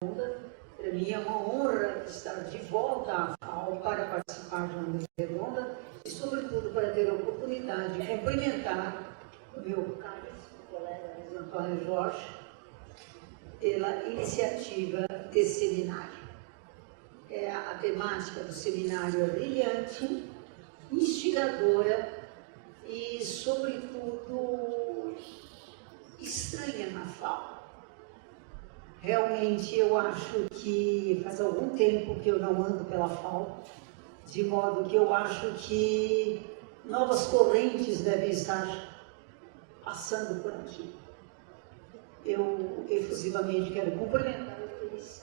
Para mim é uma honra estar de volta à FAO para participar de uma mesa redonda e, sobretudo, para ter a oportunidade de cumprimentar o meu caríssimo colega Luiz Antônio Jorge pela iniciativa desse seminário. A temática do seminário é brilhante, instigadora e, sobretudo, estranha na FAO. Realmente, eu acho que faz algum tempo que eu não ando pela FAO, de modo que eu acho que novas correntes devem estar passando por aqui. Eu efusivamente quero cumprimentar eles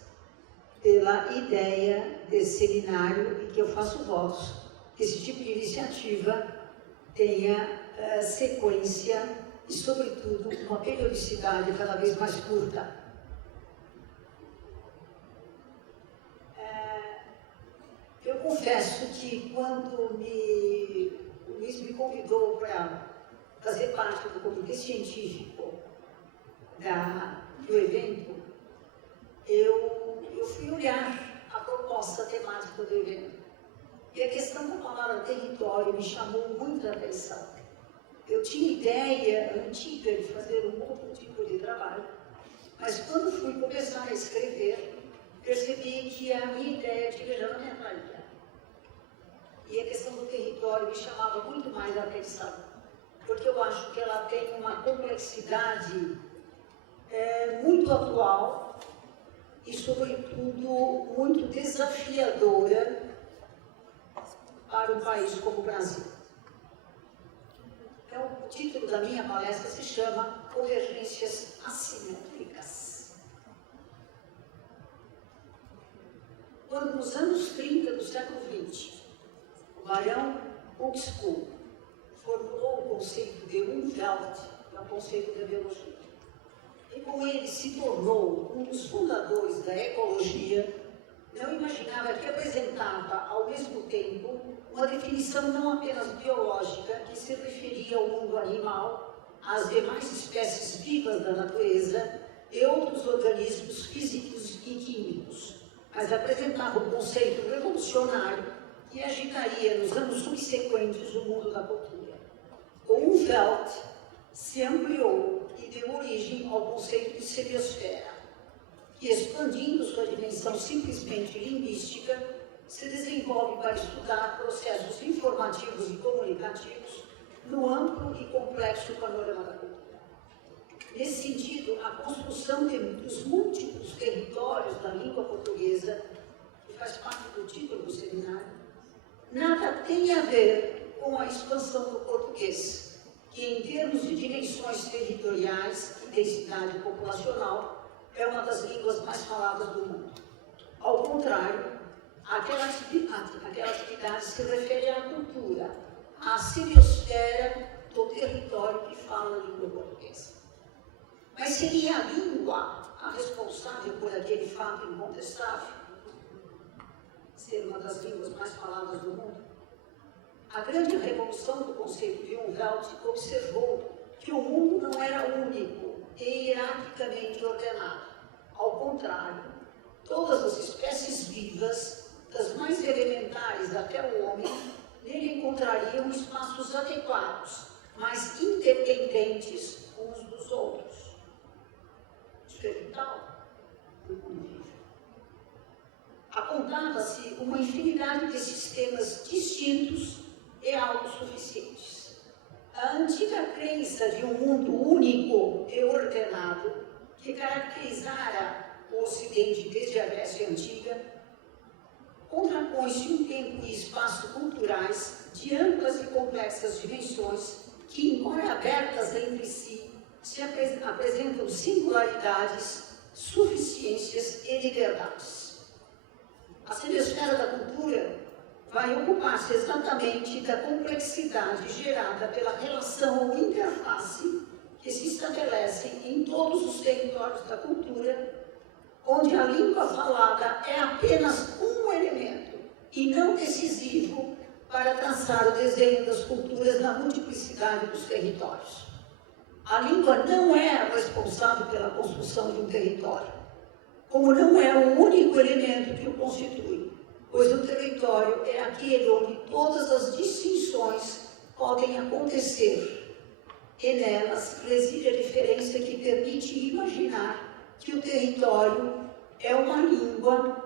pela ideia desse seminário e que eu faço votos que esse tipo de iniciativa tenha sequência e, sobretudo, uma periodicidade cada vez mais curta. Eu confesso que quando o Luiz me convidou para fazer parte do comitê científico do evento, eu fui olhar a proposta temática do evento. E a questão da palavra território me chamou muita atenção. Eu tinha ideia antiga de fazer um outro tipo de trabalho, mas quando fui começar a escrever, percebi que a minha ideia tinha já na minha valia. E a questão do território me chamava muito mais a atenção, porque eu acho que ela tem uma complexidade muito atual e, sobretudo, muito desafiadora para um país como o Brasil. Então, o título da minha palestra se chama Convergências Assimétricas. Quando, nos anos 30 do século XX, o barão Huxley formulou o conceito de Umwelt, que é o conceito da biologia. E com ele se tornou um dos fundadores da ecologia, não imaginava que apresentava, ao mesmo tempo, uma definição não apenas biológica, que se referia ao mundo animal, às demais espécies vivas da natureza e outros organismos físicos e químicos, mas apresentava um conceito revolucionário que agitaria nos anos subsequentes o mundo da cultura. O Umwelt se ampliou e deu origem ao conceito de semiosfera, que, expandindo sua dimensão simplesmente linguística, se desenvolve para estudar processos informativos e comunicativos no amplo e complexo panorama da cultura. Nesse sentido, a construção dos múltiplos territórios da língua portuguesa, que faz parte do título do seminário, nada tem a ver com a expansão do português, que, em termos de dimensões territoriais e densidade populacional, é uma das línguas mais faladas do mundo. Ao contrário, aquela atividade se refere à cultura, à semiosfera do território que fala a língua portuguesa. Mas seria a língua a responsável por aquele fato incontestável? Ser uma das línguas mais faladas do mundo? A grande revolução do conceito de Umwelt observou que o mundo não era único e hierarquicamente ordenado. Ao contrário, todas as espécies vivas, das mais elementares até o homem, nele encontrariam espaços adequados, mas independentes uns dos outros. Experimental do convívio. Apontava-se uma infinidade de sistemas distintos e autossuficientes. A antiga crença de um mundo único e ordenado, que caracterizara o Ocidente desde a Grécia Antiga, contrapõe-se um tempo e espaço culturais de amplas e complexas dimensões que, embora abertas entre si, se apresentam singularidades, suficiências e liberdades. A semiosfera da cultura vai ocupar-se exatamente da complexidade gerada pela relação ou interface que se estabelece em todos os territórios da cultura, onde a língua falada é apenas um elemento e não decisivo para traçar o desenho das culturas na multiplicidade dos territórios. A língua não é a responsável pela construção de um território. como não é o único elemento que o constitui, pois o território é aquele onde todas as distinções podem acontecer, e nelas reside a diferença que permite imaginar que o território é uma língua,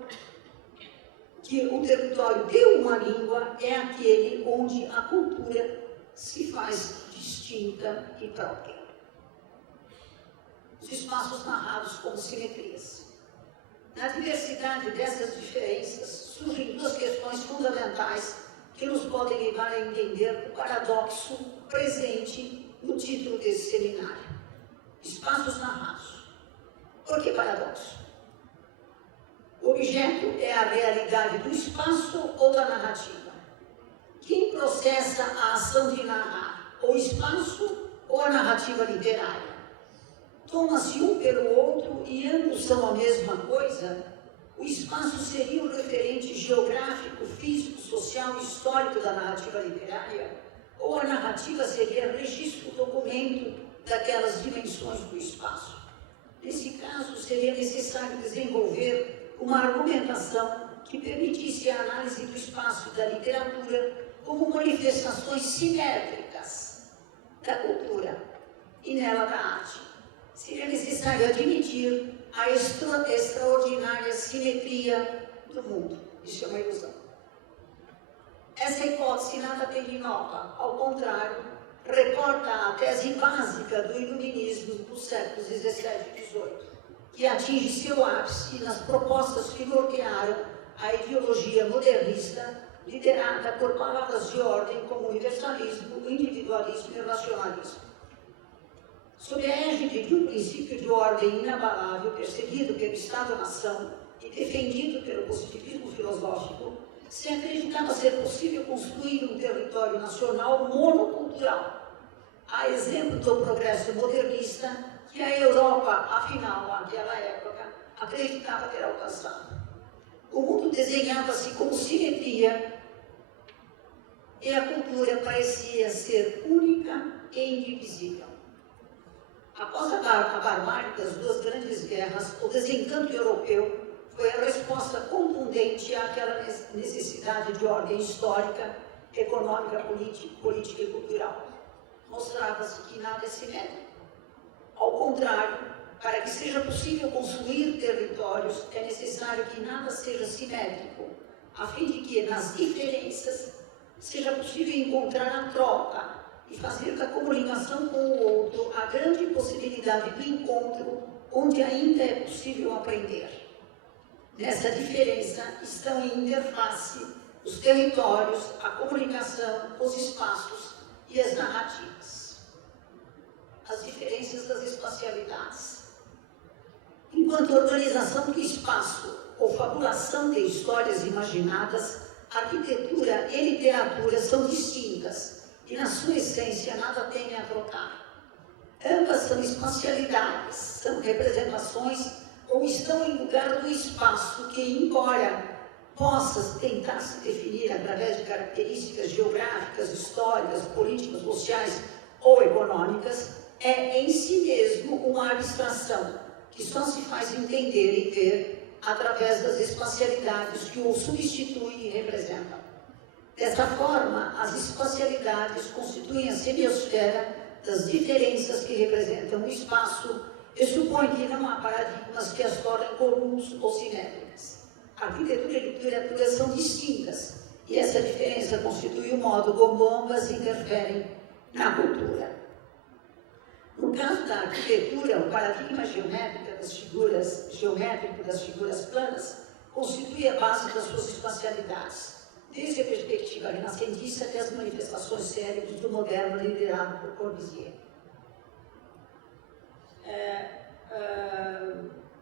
que o território de uma língua é aquele onde a cultura se faz distinta e própria. Os espaços narrados como simetrias. Na diversidade dessas diferenças, surgem duas questões fundamentais que nos podem levar a entender o paradoxo presente no título desse seminário. Espaços narrados. Por que paradoxo? O objeto é a realidade do espaço ou da narrativa? Quem processa a ação de narrar? O espaço ou a narrativa literária? Toma-se um pelo outro e ambos são a mesma coisa? O espaço seria o referente geográfico, físico, social e histórico da narrativa literária? Ou a narrativa seria registro, documento daquelas dimensões do espaço? Nesse caso, seria necessário desenvolver uma argumentação que permitisse a análise do espaço e da literatura como manifestações simétricas da cultura e nela da arte. Seria necessário admitir a extraordinária simetria do mundo. Isso é uma ilusão. Essa hipótese nada tem de nova, ao contrário, reporta a tese básica do iluminismo dos séculos XVII e XVIII, que atinge seu ápice nas propostas que nortearam a ideologia modernista, liderada por palavras de ordem como universalismo, individualismo e racionalismo. Sob a égide de um princípio de ordem inabalável, perseguido pelo Estado-nação e defendido pelo positivismo filosófico, se acreditava ser possível construir um território nacional monocultural, a exemplo do progresso modernista que a Europa, afinal, naquela época, acreditava ter alcançado. O mundo desenhava-se como simetria e a cultura parecia ser única e indivisível. Após a barbárie das duas grandes guerras, o desencanto europeu foi a resposta contundente àquela necessidade de ordem histórica, econômica, política e cultural. Mostrava-se que nada é simétrico. Ao contrário, para que seja possível construir territórios, é necessário que nada seja simétrico, a fim de que, nas diferenças, seja possível encontrar a troca e fazer da comunicação com o outro a grande possibilidade do encontro, onde ainda é possível aprender. Nessa diferença estão em interface os territórios, a comunicação, os espaços e as narrativas. As diferenças das espacialidades. Enquanto organização do espaço ou fabulação de histórias imaginadas, arquitetura e literatura são distintas e, na sua essência, nada têm a trocar. Ambas são espacialidades, são representações ou estão em lugar do espaço que, embora possa tentar se definir através de características geográficas, históricas, políticas, sociais ou econômicas, é em si mesmo uma abstração que só se faz entender e ver através das espacialidades que o substituem e representam. Dessa forma, as espacialidades constituem a semiosfera das diferenças que representam o espaço e supõe que não há paradigmas que as tornem comuns ou simétricas. A arquitetura e a literatura são distintas e essa diferença constitui o modo como ambas interferem na cultura. No caso da arquitetura, o paradigma geométrico das figuras planas constitui a base das suas espacialidades, desde a perspectiva renascentista até as manifestações célebres do moderno liderado por Corbusier.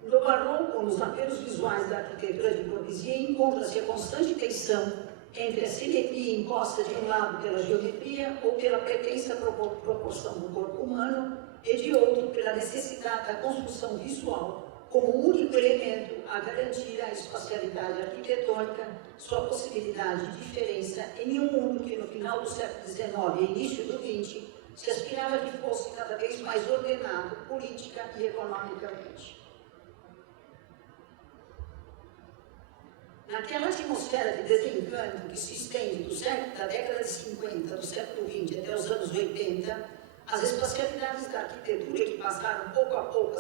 No barroco, nos apelos visuais da arquitetura de Corbusier, encontra-se a constante tensão entre a simetria imposta de um lado pela geometria ou pela pretensa proporção do corpo humano e de outro pela necessidade da construção visual como único elemento a garantir a espacialidade arquitetônica, sua possibilidade de diferença em um mundo que no final do século XIX e início do XX se aspirava que fosse cada vez mais ordenado política e economicamente. naquela atmosfera de desencanto que se estende da década de 50 do século XX até os anos 80, as espacialidades da arquitetura que passaram pouco a pouco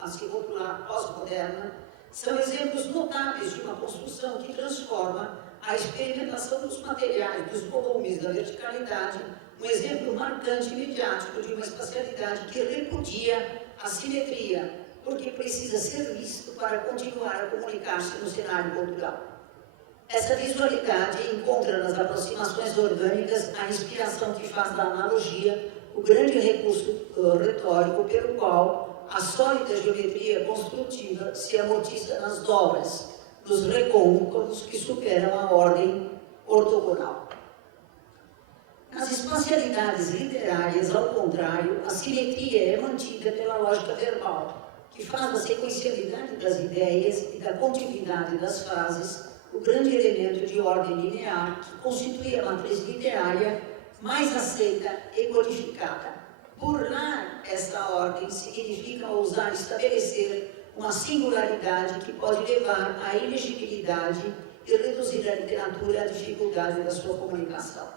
a se rotular pós-moderna são exemplos notáveis de uma construção que transforma a experimentação dos materiais, dos volumes, da verticalidade, um exemplo marcante e midiático de uma espacialidade que repudia a simetria, porque precisa ser visto para continuar a comunicar-se no cenário cultural. Essa visualidade encontra nas aproximações orgânicas a inspiração que faz da analogia o grande recurso retórico pelo qual a sólida geometria construtiva se amortiza nas dobras, nos recôncavos que superam a ordem ortogonal. Nas espacialidades literárias, ao contrário, a simetria é mantida pela lógica verbal, que faz da sequencialidade das ideias e da continuidade das frases o grande elemento de ordem linear que constitui a matriz literária mais aceita e codificada. Burlar esta ordem significa ousar estabelecer uma singularidade que pode levar à ilegibilidade e reduzir a literatura à dificuldade da sua comunicação.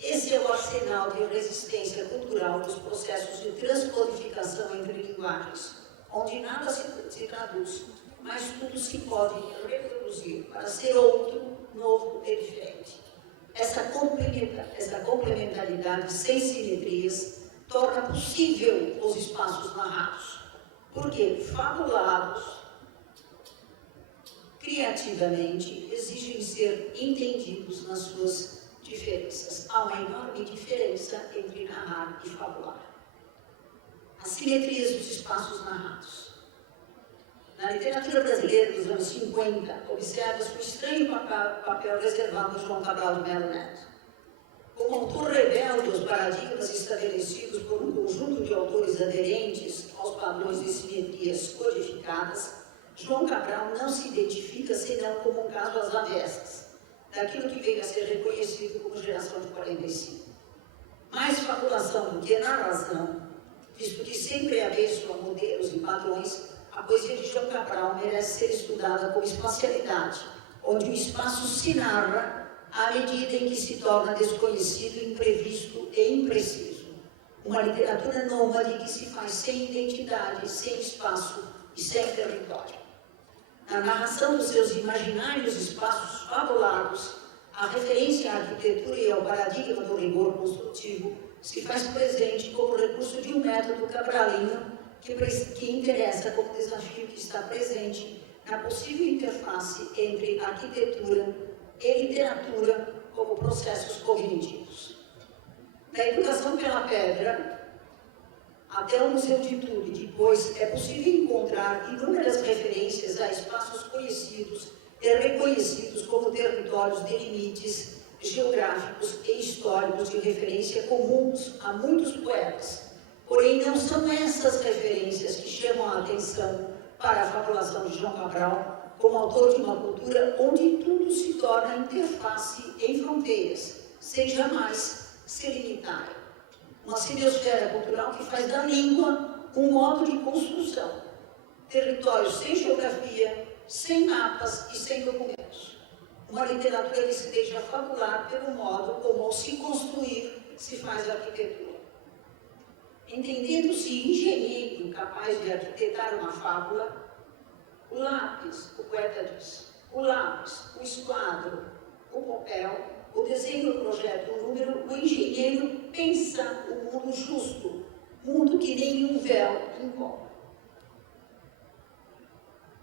Esse é o arsenal de resistência cultural dos processos de transcodificação entre linguagens, onde nada se traduz, mas tudo se pode reproduzir para ser outro, novo e diferente. Essa complementaridade sem simetrias torna possível os espaços narrados, porque fabulados criativamente exigem ser entendidos nas suas diferenças. Há uma enorme diferença entre narrar e fabular. As simetrias dos espaços narrados. Na literatura brasileira dos anos 50, observa-se o estranho papel reservado a João Cabral de Melo Neto. Como autor rebelde aos paradigmas estabelecidos por um conjunto de autores aderentes aos padrões de simetrias codificadas, João Cabral não se identifica senão como um caso às avessas, daquilo que veio a ser reconhecido como geração de 45. Mais fabulação do que narração, visto que sempre é avesso a modelos e padrões, a poesia de João Cabral merece ser estudada como espacialidade, onde o espaço se narra à medida em que se torna desconhecido, imprevisto e impreciso. Uma literatura nômade que se faz sem identidade, sem espaço e sem território. Na narração dos seus imaginários espaços fabulados, a referência à arquitetura e ao paradigma do rigor construtivo se faz presente como recurso de um método cabralino que interessa como desafio que está presente na possível interface entre arquitetura e literatura como processos cognitivos. Da educação pela pedra até o Museu de Tudo, depois é possível encontrar inúmeras referências a espaços conhecidos e reconhecidos como territórios de limites geográficos e históricos de referência comuns a muitos poetas. Porém, não são essas referências que chamam a atenção para a fabulação de João Cabral como autor de uma cultura onde tudo se torna interface em fronteiras, sem jamais se limitar. Uma semiosfera cultural que faz da língua um modo de construção. Territórios sem geografia, sem mapas e sem documentos. Uma literatura que se deixa fabular pelo modo como, ao se construir, se faz a arquitetura. Entendendo-se engenheiro capaz de arquitetar uma fábula, o lápis, o poeta diz, o lápis, o esquadro, o papel, o desenho, o projeto, o número, o engenheiro pensa o mundo justo, mundo que nenhum véu encobre.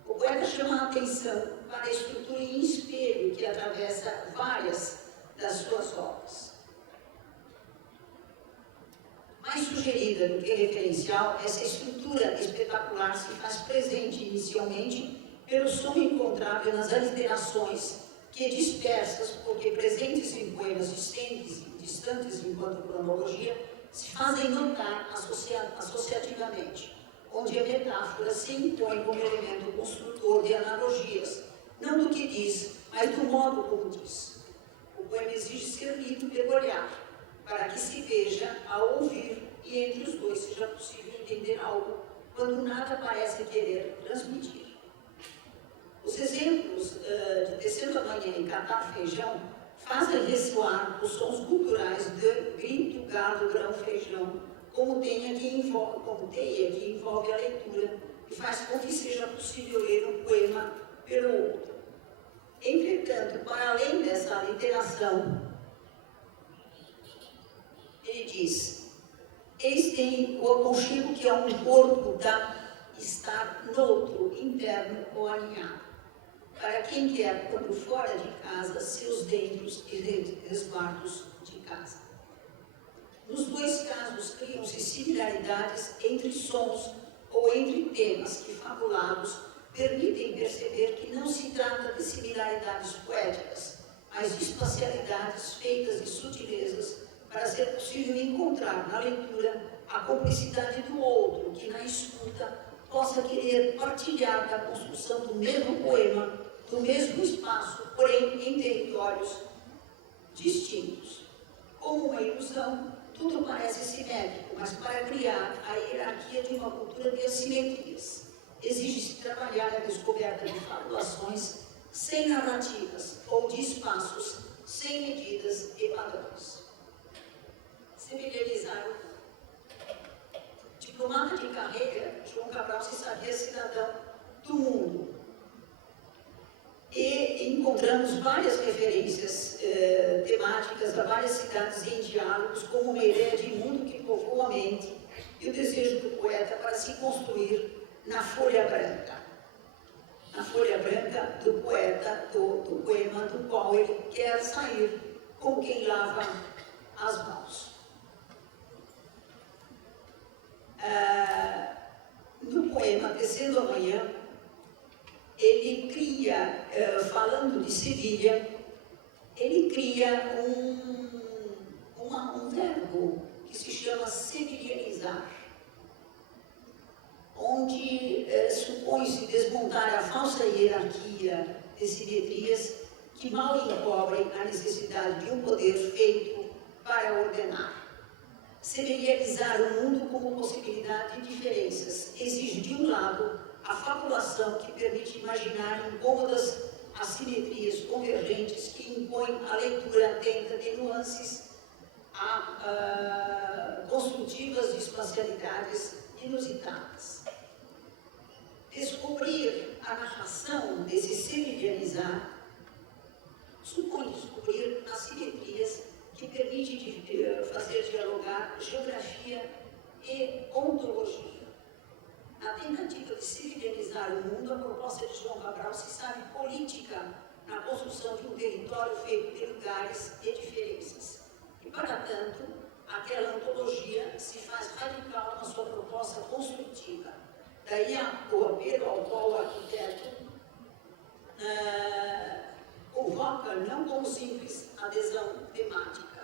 O poeta chama a atenção para a estrutura em espelho que atravessa várias das suas obras. Mais sugerida do que referencial, essa estrutura espetacular se faz presente inicialmente pelo som encontrável nas aliterações que, dispersas, porque presentes em poemas distantes enquanto cronologia, se fazem notar associativamente, onde a metáfora se impõe como elemento construtor de analogias, não do que diz, mas do modo como diz. O poema exige ser lido pelo olhar, para que se veja ao ouvir e entre os dois seja possível entender algo, quando nada parece querer transmitir. Os exemplos de Descendo a Manhã e Catar Feijão fazem ressoar os sons culturais de grito, galo, grão, feijão, como teia que envolve a leitura e faz com que seja possível ler um poema pelo outro. Entretanto, para além dessa literação, ele diz: eis tem o aconchego que é um corpo da estar noutro, interno ou alinhado. Para quem quer, quando fora de casa, seus dentros e resguardos de casa. Nos dois casos, criam-se similaridades entre sons ou entre temas que, fabulados, permitem perceber que não se trata de similaridades poéticas, mas de espacialidades feitas de sutilezas para ser possível encontrar na leitura a complexidade do outro, que na escuta possa querer partilhar da construção do mesmo poema, do mesmo espaço, porém em territórios distintos. Como uma ilusão, tudo parece simétrico, mas para criar a hierarquia de uma cultura de assimetrias, exige-se trabalhar a descoberta de fabulações sem narrativas ou de espaços sem medidas e padrões. Semelhanizar o diplomata de carreira, João Cabral se sabia cidadão do mundo. E encontramos várias referências temáticas a várias cidades em diálogos, como uma ideia de mundo que povoa a mente e o desejo do poeta para se construir na folha branca. Na folha branca do poeta, do poema do qual ele quer sair como quem lava as mãos. No poema Descendo a Manhã, ele cria, falando de Sevilha, ele cria um verbo que se chama sevilhanizar, onde supõe-se desmontar a falsa hierarquia de simetrias que mal encobrem a necessidade de um poder feito para ordenar. Sevilhanizar o mundo como possibilidade de diferenças exige, de um lado, a fabulação que permite imaginar incômodas assimetrias convergentes que impõem a leitura atenta de nuances construtivas de espacialidades inusitadas. Descobrir a narração desse sevilhanizar supõe descobrir assimetrias que permitem fazer dialogar geografia e ontologia. Na tentativa de civilizar o mundo, a proposta de João Cabral se sabe política na construção de um território feito de lugares e diferenças. E, para tanto, aquela ontologia se faz radical na sua proposta construtiva. Daí o apelo ao qual o arquiteto convoca não como simples adesão temática.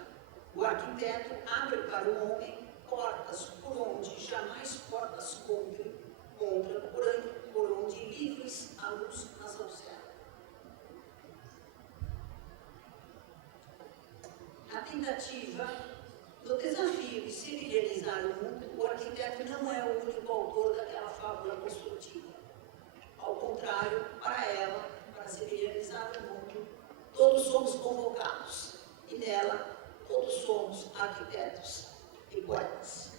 O arquiteto abre para o homem portas por onde jamais portas contra, por onde livres a luz nas observa. Na tentativa, no desafio de sevilhanizar o mundo, o arquiteto não é o único autor daquela fábula construtiva. Ao contrário, para ela, para sevilhanizar o mundo, todos somos convocados, e nela todos somos arquitetos e poetas.